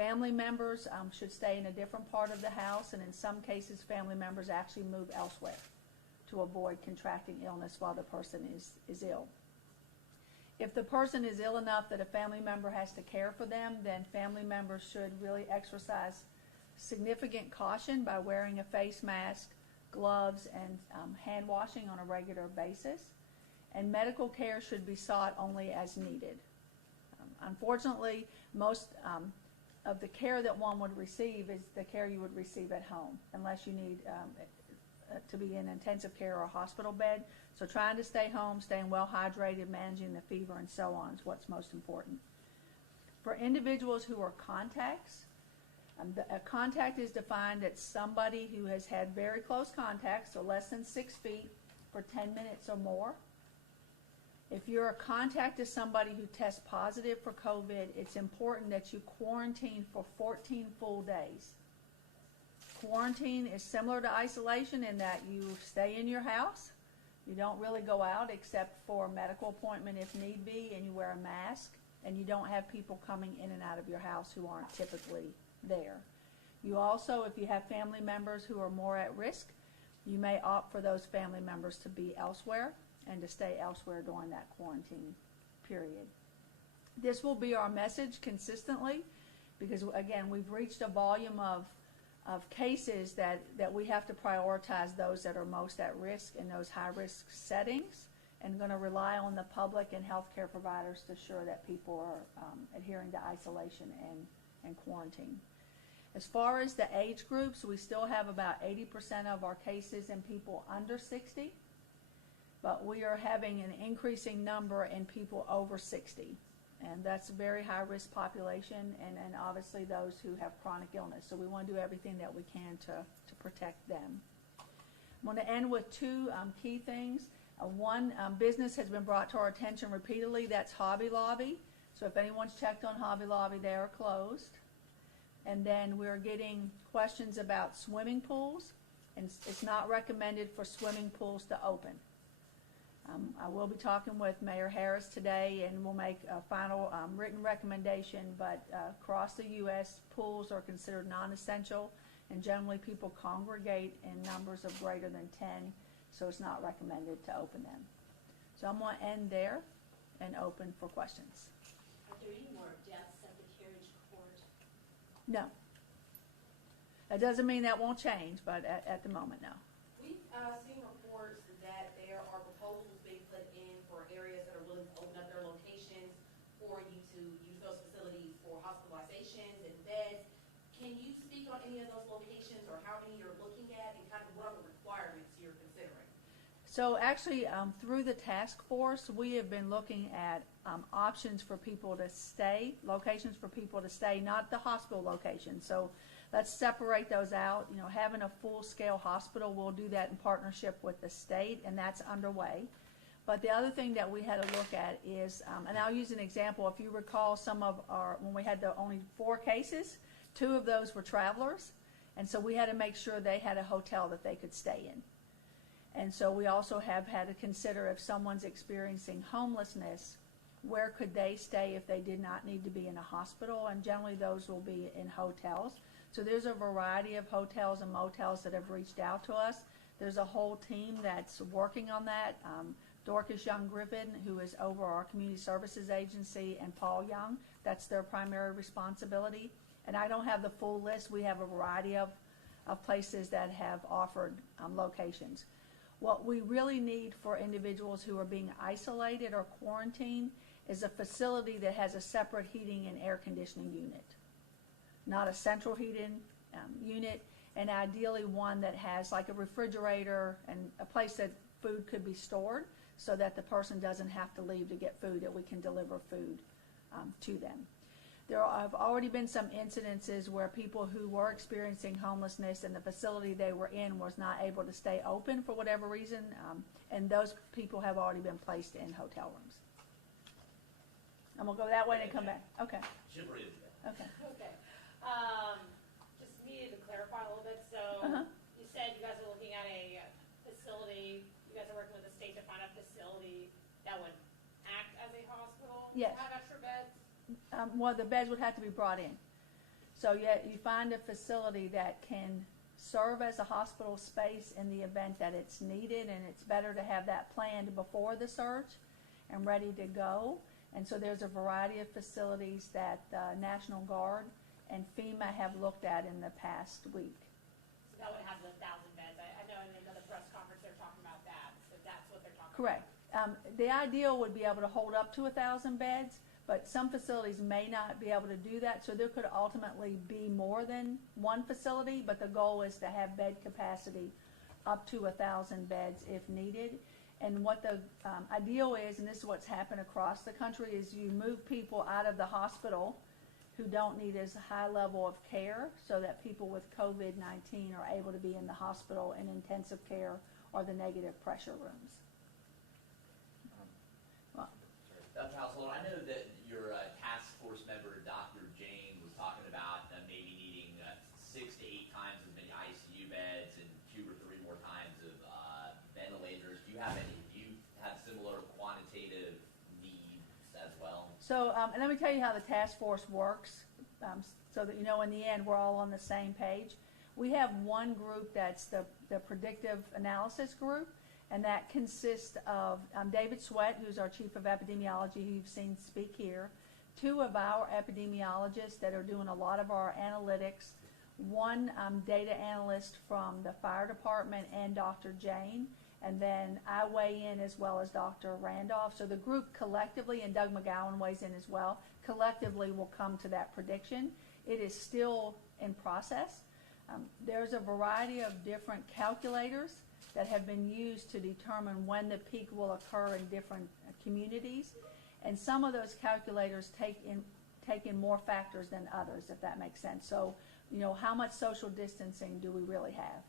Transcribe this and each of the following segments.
Family members should stay in a different part of the house, and in some cases, family members actually move elsewhere to avoid contracting illness while the person is ill. If the person is ill enough that a family member has to care for them, then family members should really exercise significant caution by wearing a face mask, gloves, and hand washing on a regular basis. And medical care should be sought only as needed. Unfortunately, most of the care that one would receive is the care you would receive at home, unless you need to be in intensive care or a hospital bed. So trying to stay home, staying well hydrated, managing the fever, and so on is what's most important. For individuals who are contacts, a contact is defined as somebody who has had very close contact, so less than 6 feet, for 10 minutes or more. If you're a contact to somebody who tests positive for COVID, it's important that you quarantine for 14 full days. Quarantine is similar to isolation in that you stay in your house. You don't really go out except for a medical appointment if need be, and you wear a mask, and you don't have people coming in and out of your house who aren't typically there. You also, if you have family members who are more at risk, you may opt for those family members to be elsewhere and to stay elsewhere during that quarantine period. This will be our message consistently because, again, we've reached a volume of cases that we have to prioritize those that are most at risk in those high-risk settings, and going to rely on the public and healthcare providers to ensure that people are adhering to isolation and quarantine. As far as the age groups, we still have about 80% of our cases in people under 60, but we are having an increasing number in people over 60. And that's a very high-risk population, and obviously those who have chronic illness. So we want to do everything that we can to protect them. I'm going to end with two key things. One, business has been brought to our attention repeatedly. That's Hobby Lobby. So if anyone's checked on Hobby Lobby, they are closed. And then we're getting questions about swimming pools, and it's not recommended for swimming pools to open. I will be talking with Mayor Harris today, and we'll make a final written recommendation, but across the U.S., pools are considered non-essential, and generally people congregate in numbers of greater than 10, so it's not recommended to open them. So I'm going to end there and open for questions. Are there any more deaths at the Carriage Court? No. That doesn't mean that won't change, but at the moment, no. We've seen reports that there are proposals being put in for areas that are willing to open up their locations for you to use those facilities for hospitalizations and beds. Can you speak on any of those locations or how many you're looking at and kind of what are the requirements you're considering? So actually, through the task force, we have been looking at options for people to stay, locations for people to stay, not the hospital location. So let's separate those out. You know, having a full-scale hospital, we'll do that in partnership with the state, and that's underway. But the other thing that we had to look at is, and I'll use an example. If you recall, some of our, when we had the only 4 cases, 2 of those were travelers, and so we had to make sure they had a hotel that they could stay in. And so we also have had to consider if someone's experiencing homelessness, where could they stay if they did not need to be in a hospital, and generally those will be in hotels. So there's a variety of hotels and motels that have reached out to us. There's a whole team that's working on that. Dorcas Young-Griffin, who is over our community services agency, and Paul Young, that's their primary responsibility. And I don't have the full list. We have a variety of places that have offered locations. What we really need for individuals who are being isolated or quarantined is a facility that has a separate heating and air conditioning unit. Not a central heating unit, and ideally one that has like a refrigerator and a place that food could be stored so that the person doesn't have to leave to get food, that we can deliver food to them. There have already been some incidences where people who were experiencing homelessness and the facility they were in was not able to stay open for whatever reason, and those people have already been placed in hotel rooms. I'm going to go that way and come back. Okay. Okay. Okay. Okay. Just needed to clarify a little bit. So you said you guys are looking at a facility. You guys are working with the state to find a facility that would act as a hospital. Yes. Have extra beds. Well, the beds would have to be brought in. So you find a facility that can serve as a hospital space in the event that it's needed, and it's better to have that planned before the surge and ready to go. And so there's a variety of facilities that the National Guard and FEMA have looked at in the past week. So that would have the 1,000 beds. I know in another press conference they're talking about that, so that's what they're talking Correct. The ideal would be able to hold up to 1,000 beds, but some facilities may not be able to do that, so there could ultimately be more than one facility, but the goal is to have bed capacity up to 1,000 beds if needed. And what the ideal is, and this is what's happened across the country, is you move people out of the hospital who don't need as high level of care, so that people with COVID-19 are able to be in the hospital in intensive care or the negative pressure rooms. Dr. Household, I know that your task force member, Dr. Jane, was talking about maybe needing 6 to 8 times as many ICU beds and 2 or 3 more times of ventilators. Do you have similar quantitative needs as well? So, and let me tell you how the task force works, so that you know in the end we're all on the same page. We have one group that's the predictive analysis group, and that consists of David Sweat, who's our chief of epidemiology, who you've seen speak here, 2 of our epidemiologists that are doing a lot of our analytics, 1 data analyst from the fire department, and Dr. Jane, and then I weigh in as well as Dr. Randolph. So the group collectively, and Doug McGowan weighs in as well, collectively will come to that prediction. It is still in process. There's a variety of different calculators that have been used to determine when the peak will occur in different communities, and some of those calculators take in more factors than others, if that makes sense. So, you know, how much social distancing do we really have?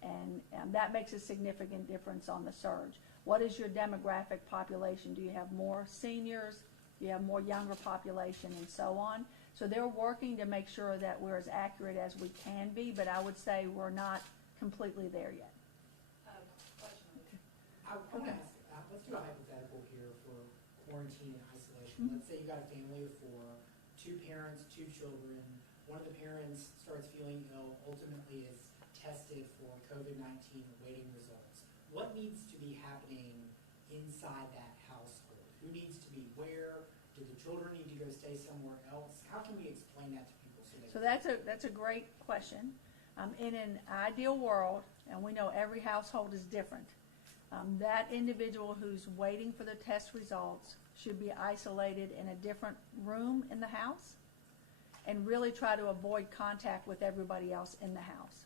And that makes a significant difference on the surge. What is your demographic population? Do you have more seniors? Do you have more younger population, and so on? So they're working to make sure that we're as accurate as we can be, but I would say we're not completely there yet. I want to ask, let's do a hypothetical here for quarantine and isolation. Let's say you got a family of 4, 2 parents, 2 children. One of the parents starts feeling ill, ultimately is tested for COVID-19, awaiting results. What needs to be happening inside that household? Who needs to be where? Do the children need to go stay somewhere else? How can we explain that to people? So that's a great question. In an ideal world, and we know every household is different, that individual who's waiting for the test results should be isolated in a different room in the house and really try to avoid contact with everybody else in the house.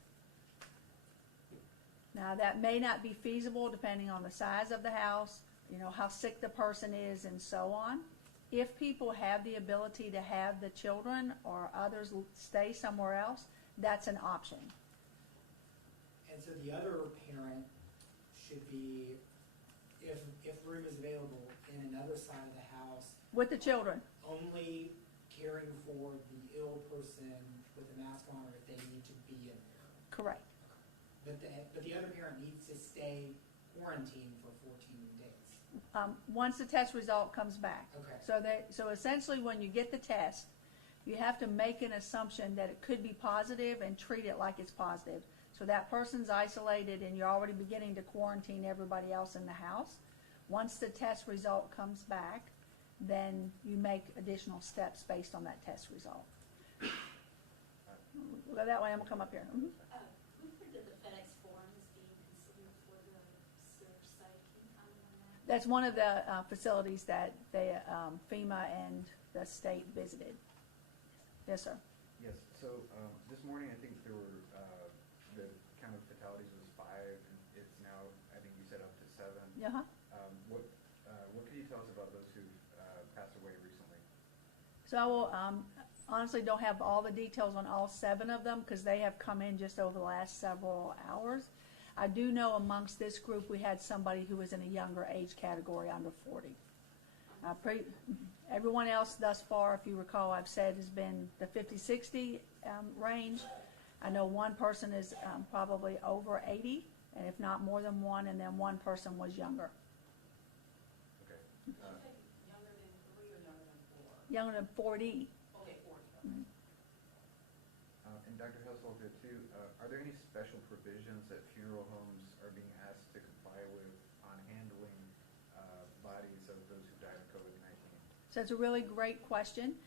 Now, that may not be feasible depending on the size of the house, you know, how sick the person is, and so on. If people have the ability to have the children or others stay somewhere else, that's an option. And so the other parent should be, if room is available, in another side of the house. With the children. Only caring for the ill person with a mask on, or if they need to be in there. Correct. But the other parent needs to stay quarantined for 14 days. Once the test result comes back. Okay. So essentially when you get the test, you have to make an assumption that it could be positive and treat it like it's positive. So that person's isolated and you're already beginning to quarantine everybody else in the house. Once the test result comes back, then you make additional steps based on that test result. We'll go that way, I'm going to come up here. Mm-hmm. Who did the FedEx forms being considered for the surge site? Can you comment on that? That's one of the facilities that they, FEMA and the state visited. Yes, sir. Yes, so this morning I think there were, the count of fatalities was 5, and it's now, I think you said up to 7. Uh-huh. What can you tell us about those who passed away recently? So I will, honestly don't have all the details on all 7 of them because they have come in just over the last several hours. I do know amongst this group we had somebody who was in a younger age category, under 40. Everyone else thus far, if you recall, I've said has been the 50-60 range. I know one person is probably over 80, and if not more than one, and then one person was younger. Okay. Younger than 3 or younger than 4? Younger than 40. Okay, 40. Mm-hmm. Dr. Householder, too, are there any special provisions that funeral homes are being asked to comply with on handling bodies of those who died of COVID-19? So that's a really great question.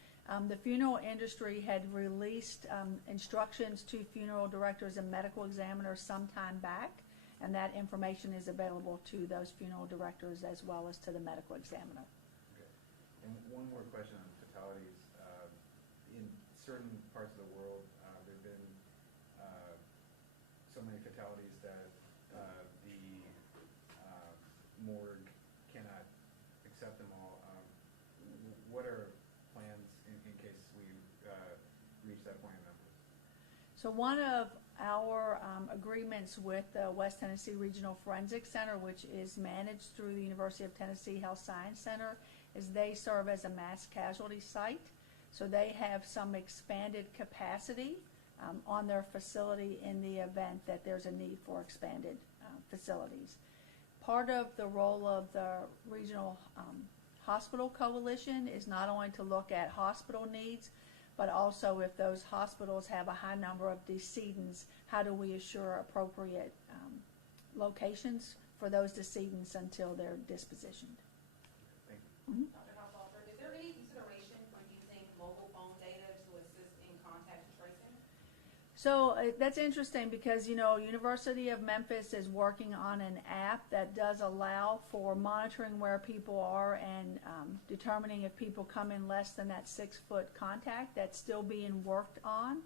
The funeral industry had released instructions to funeral directors and medical examiners some time back, and that information is available to those funeral directors as well as to the medical examiner. Okay. And one more question on fatalities. In certain parts of the world, there have been so many fatalities that the morgue cannot accept them all. What are plans in case we reach that point in Memphis? So one of our agreements with the West Tennessee Regional Forensic Center, which is managed through the University of Tennessee Health Science Center, is they serve as a mass casualty site. So they have some expanded capacity on their facility in the event that there's a need for expanded facilities. Part of the role of the Regional Hospital Coalition is not only to look at hospital needs, but also if those hospitals have a high number of decedents, how do we assure appropriate locations for those decedents until they're dispositioned? Thank you. Dr. Householder, is there any consideration for using mobile phone data to assist in contact tracing? So that's interesting because, you know, University of Memphis is working on an app that does allow for monitoring where people are and determining if people come in less than that 6-foot contact. That's still being worked on.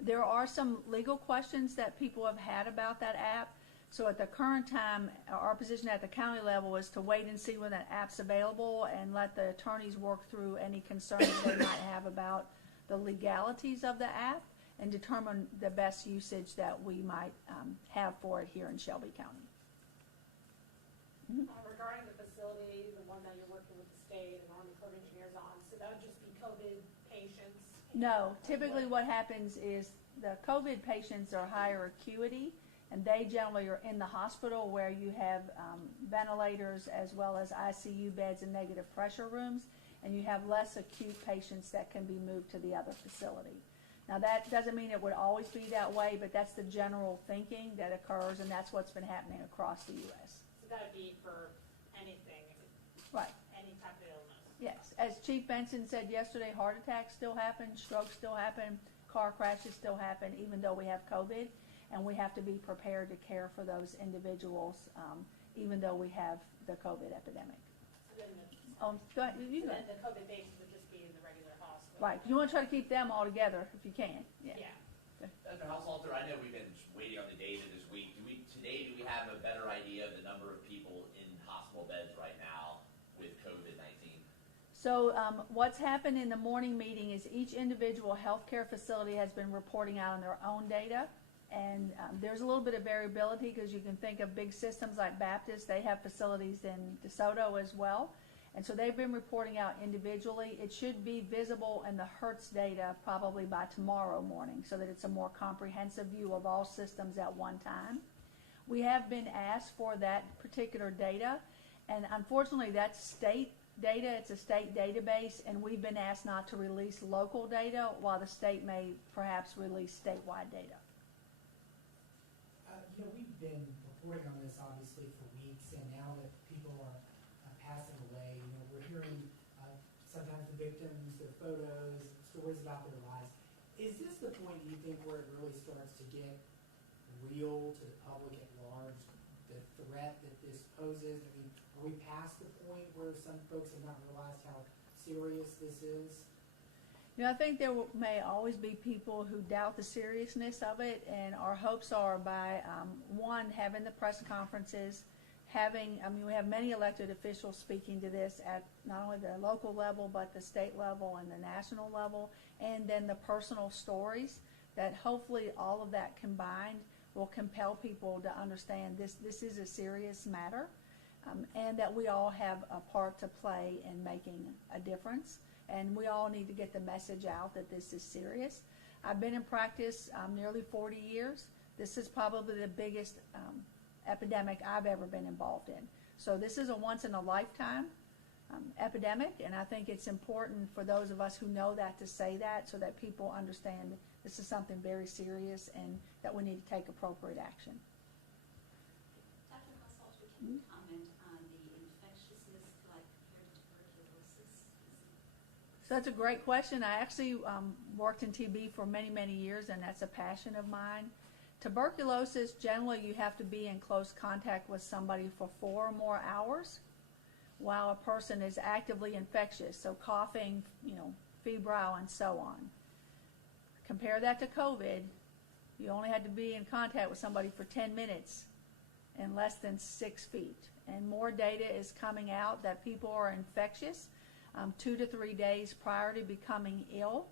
There are some legal questions that people have had about that app. So at the current time, our position at the county level is to wait and see when that app's available and let the attorneys work through any concerns they might have about the legalities of the app and determine the best usage that we might have for it here in Shelby County. Regarding the facility, the one that you're working with the state and Army Corps of Engineers on, so that would just be COVID patients? No, typically what happens is the COVID patients are higher acuity, and they generally are in the hospital where you have ventilators as well as ICU beds and negative pressure rooms, and you have less acute patients that can be moved to the other facility. Now that doesn't mean it would always be that way, but that's the general thinking that occurs, and that's what's been happening across the U.S. So that would be for anything, Right. any type of illness? Yes. As Chief Benson said yesterday, heart attacks still happen, strokes still happen, car crashes still happen, even though we have COVID, and we have to be prepared to care for those individuals, even though we have the COVID epidemic. So then Go ahead. You go. then the COVID patients would just be in the regular hospital? Right. You want to try to keep them all together if you can. Yeah. Dr. Householder, I know we've been waiting on the data this week. Do we have a better idea of the number of people in hospital beds right now with COVID-19? So what's happened in the morning meeting is each individual healthcare facility has been reporting out on their own data. And there's a little bit of variability because you can think of big systems like Baptist. They have facilities in DeSoto as well. And so they've been reporting out individually. It should be visible in the Hertz data probably by tomorrow morning so that it's a more comprehensive view of all systems at one time. We have been asked for that particular data, and unfortunately that's state data. It's a state database, and we've been asked not to release local data while the state may perhaps release statewide data. You know, we've been reporting on this obviously for weeks, and now that people are passing away, you know, we're hearing sometimes the victims, their photos, stories about their lives. Is this the point, do you think, where it really starts to get real to the public at large, the threat that this poses? I mean, are we past the point where some folks have not realized how serious this is? You know, I think there may always be people who doubt the seriousness of it, and our hopes are by, one, having the press conferences, we have many elected officials speaking to this at not only the local level, but the state level and the national level, and then the personal stories, that hopefully all of that combined will compel people to understand this is a serious matter, and that we all have a part to play in making a difference. And we all need to get the message out that this is serious. I've been in practice nearly 40 years. This is probably the biggest epidemic I've ever been involved in. So this is a once in a lifetime epidemic, and I think it's important for those of us who know that to say that so that people understand this is something very serious and that we need to take appropriate action. Dr. Haushalter, can you comment on the infectiousness like compared to tuberculosis? So that's a great question. I actually worked in TB for many, many years, and that's a passion of mine. Tuberculosis, generally you have to be in close contact with somebody for 4 or more hours while a person is actively infectious, so coughing, febrile, and so on. Compare that to COVID. You only had to be in contact with somebody for 10 minutes in less than 6 feet. And more data is coming out that people are infectious 2 to 3 days prior to becoming ill.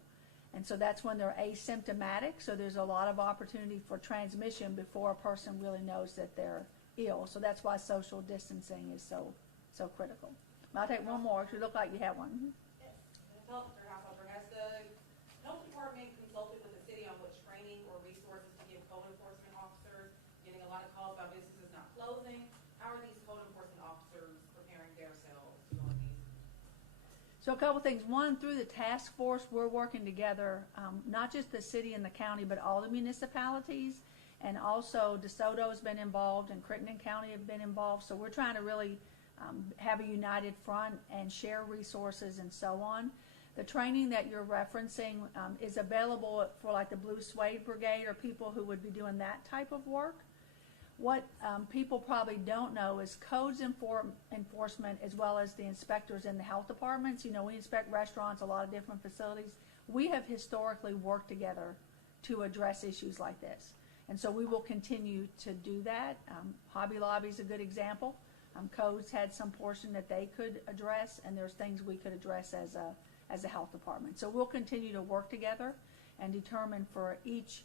And so that's when they're asymptomatic. So there's a lot of opportunity for transmission before a person really knows that they're ill. So that's why social distancing is so critical. I'll take one more, because you look like you have one. Yes. Dr. Haushalter, has the health department consulted with the city on what training or resources to give code enforcement officers? Getting a lot of calls about businesses not closing. How are these code enforcement officers preparing themselves on these? So a couple things. One, through the task force, we're working together, not just the city and the county, but all the municipalities. And also DeSoto has been involved and Crittenden County have been involved. So we're trying to really have a united front and share resources and so on. The training that you're referencing is available for like the Blue Suede Brigade or people who would be doing that type of work. What people probably don't know is codes enforcement as well as the inspectors in the health departments. We inspect restaurants, a lot of different facilities. We have historically worked together to address issues like this. And so we will continue to do that. Hobby Lobby is a good example. Codes had some portion that they could address, and there's things we could address as a health department. So we'll continue to work together and determine for each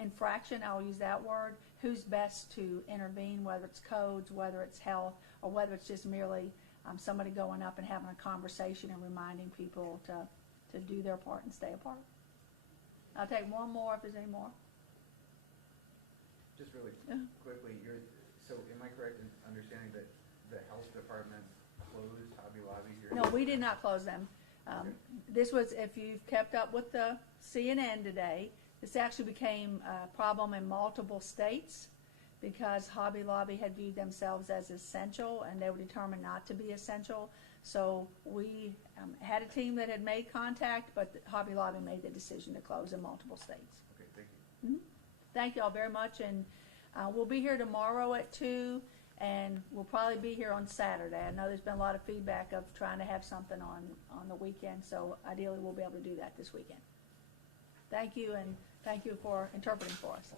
infraction, I'll use that word, who's best to intervene, whether it's codes, whether it's health, or whether it's just merely somebody going up and having a conversation and reminding people to do their part and stay apart. I'll take one more if there's any more. Just really quickly, so am I correct in understanding that the health department closed Hobby Lobby here? No, we did not close them. This was, if you've kept up with the CNN today, this actually became a problem in multiple states because Hobby Lobby had viewed themselves as essential and they were determined not to be essential. So we had a team that had made contact, but Hobby Lobby made the decision to close in multiple states. Okay, thank you. Thank you all very much, and we'll be here tomorrow at 2, and we'll probably be here on Saturday. I know there's been a lot of feedback of trying to have something on the weekend, so ideally we'll be able to do that this weekend. Thank you, and thank you for interpreting for us.